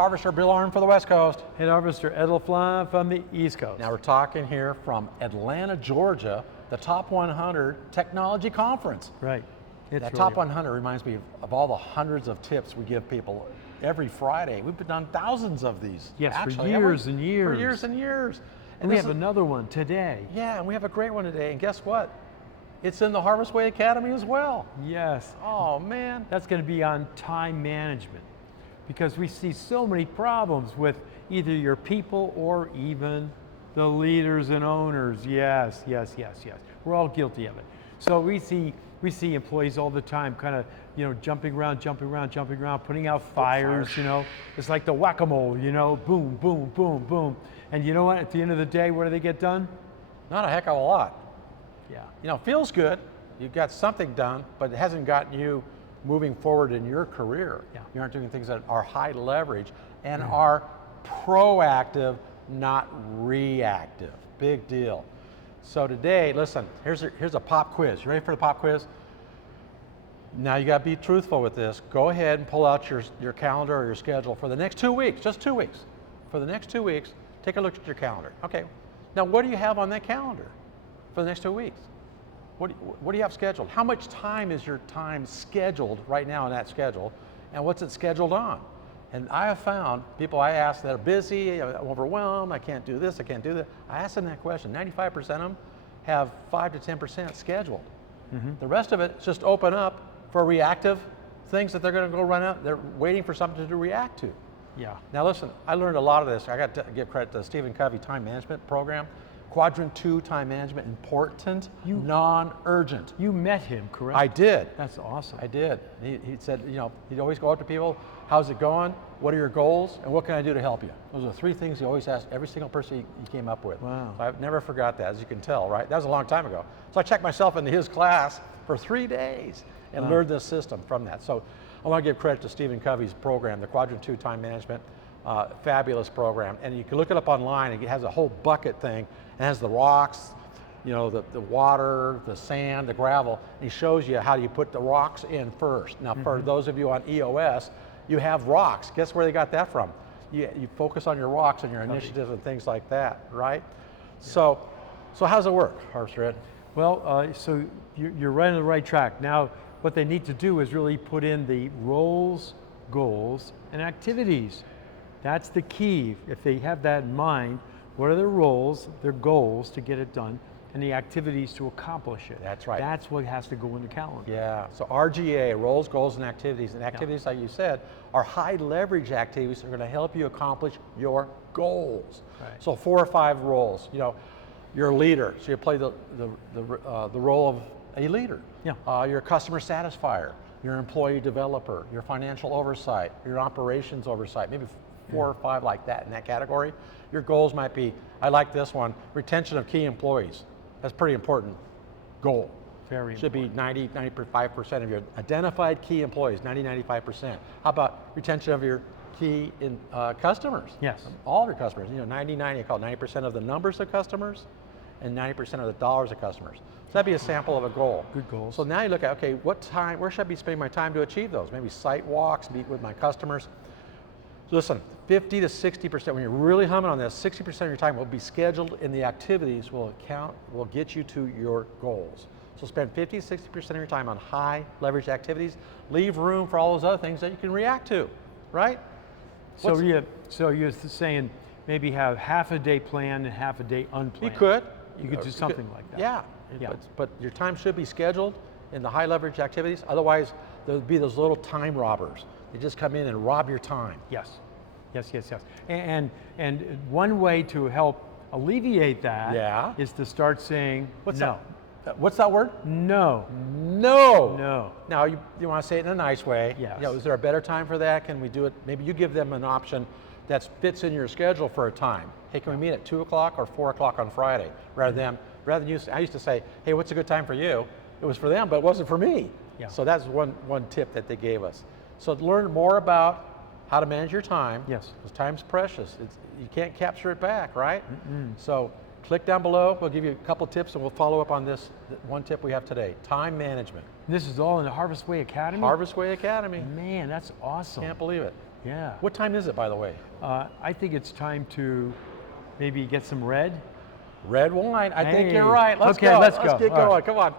Harvester Bill Arn for the West Coast. Head Harvester Ed LaFlamme from the East Coast. Now we're talking here from Atlanta, Georgia, the Top 100 Technology Conference. Right. That really Top 100 reminds me of all the hundreds of tips we give people every Friday. We've done thousands of these. Yes, actually, for years and years. For years and years. And we have another one today. Yeah, and we have a great one today. And guess what? It's in the Harvest Way Academy as well. Yes. Oh, man. That's going to be on time management, because we see so many problems with either your people or even the leaders and owners. Yes, yes, yes, yes. We're all guilty of it. So we see employees all the time kind of, jumping around, putting out fires, It's like the whack-a-mole, boom, boom, boom, boom. And you know what? At the end of the day, what do they get done? Not a heck of a lot. Yeah. Feels good. You've got something done, but it hasn't gotten you moving forward in your career. Yeah. You aren't doing things that are high leverage and are proactive, not reactive. Big deal. So today, listen, here's a pop quiz. You ready for the pop quiz? Now you got to be truthful with this. Go ahead and pull out your calendar or your schedule for the next 2 weeks, just 2 weeks. For the next 2 weeks, take a look at your calendar. Okay, now what do you have on that calendar for the next 2 weeks? What do you have scheduled? How much time is your time scheduled right now in that schedule, and what's it scheduled on? And I have found people I ask that are busy, I'm overwhelmed, I can't do this, I can't do that. I ask them that question. 95% of them have 5 to 10% scheduled. Mm-hmm. The rest of it is just open up for reactive things that they're going to go run out. They're waiting for something to react to. Yeah. Now listen, I learned a lot of this. I got to give credit to the Stephen Covey time management program. Quadrant 2 time management, important, non-urgent. You met him, correct? I did. That's awesome. I did. He said, he'd always go up to people, how's it going? What are your goals? And what can I do to help you? Those are 3 things he always asked every single person he came up with. Wow. So I've never forgot that, as you can tell, right? That was a long time ago. So I checked myself into his class for 3 days and learned this system from that. So I want to give credit to Stephen Covey's program, the Quadrant 2 time management. Fabulous program, and you can look it up online. It has a whole bucket thing. It has the rocks, the water, the sand, the gravel. And he shows you how you put the rocks in first. Now, for those of you on EOS, you have rocks. Guess where they got that from? You focus on your rocks and your initiatives and things like that, right? Yeah. So how's it work, Harvester Ed? Well, so you're right on the right track. Now, what they need to do is really put in the roles, goals, and activities. That's the key. If they have that in mind, what are their roles, their goals to get it done, and the activities to accomplish it? That's right. That's what has to go in the calendar. Yeah, so RGA, roles, goals, and activities. And activities, like you said, are high leverage activities that are going to help you accomplish your goals. Right. So 4 or 5 roles. You're a leader, so you play the role of a leader. Yeah. You're a customer satisfier, you're an employee developer, your financial oversight, your operations oversight, maybe 4 or 5 like that in that category. Your goals might be, I like this one, retention of key employees. That's a pretty important goal. Very Should be 95% of your identified key employees, 95%. How about retention of your key customers? Yes. All of your customers, 90-90, I call it 90% of the numbers of customers and 90% of the dollars of customers. So that'd be a sample of a goal. Good goals. So now you look at, okay, where should I be spending my time to achieve those? Maybe site walks, meet with my customers. Listen, 50 to 60%, when you're really humming on this, 60% of your time will be scheduled in the activities will get you to your goals. So spend 50 to 60% of your time on high leverage activities. Leave room for all those other things that you can react to, right? So you're saying maybe have half a day planned and half a day unplanned. You could. You could do something like that. Yeah. But your time should be scheduled in the high leverage activities. Otherwise, there'll be those little time robbers. They just come in and rob your time. Yes. And one way to help alleviate that is to start saying no. What's that word? No. No. Now you want to say it in a nice way. Yes. Is there a better time for that? Can we do it? Maybe you give them an option that fits in your schedule for a time. Hey, can we meet at 2 o'clock or 4 o'clock on Friday? Rather than I used to say, hey, what's a good time for you? It was for them, but it wasn't for me. Yeah. So that's one tip that they gave us. So learn more about how to manage your time. Yes. Because time's precious. You can't capture it back, right? So click down below. We'll give you a couple tips and we'll follow up on this one tip we have today. Time management. This is all in the Harvest Way Academy? Harvest Way Academy. Man, that's awesome. Can't believe it. Yeah. What time is it, by the way? I think it's time to maybe get some red. Red wine. I think Hey. you're right. Let's Okay, go. let's go. Let's get All going. right. Come on.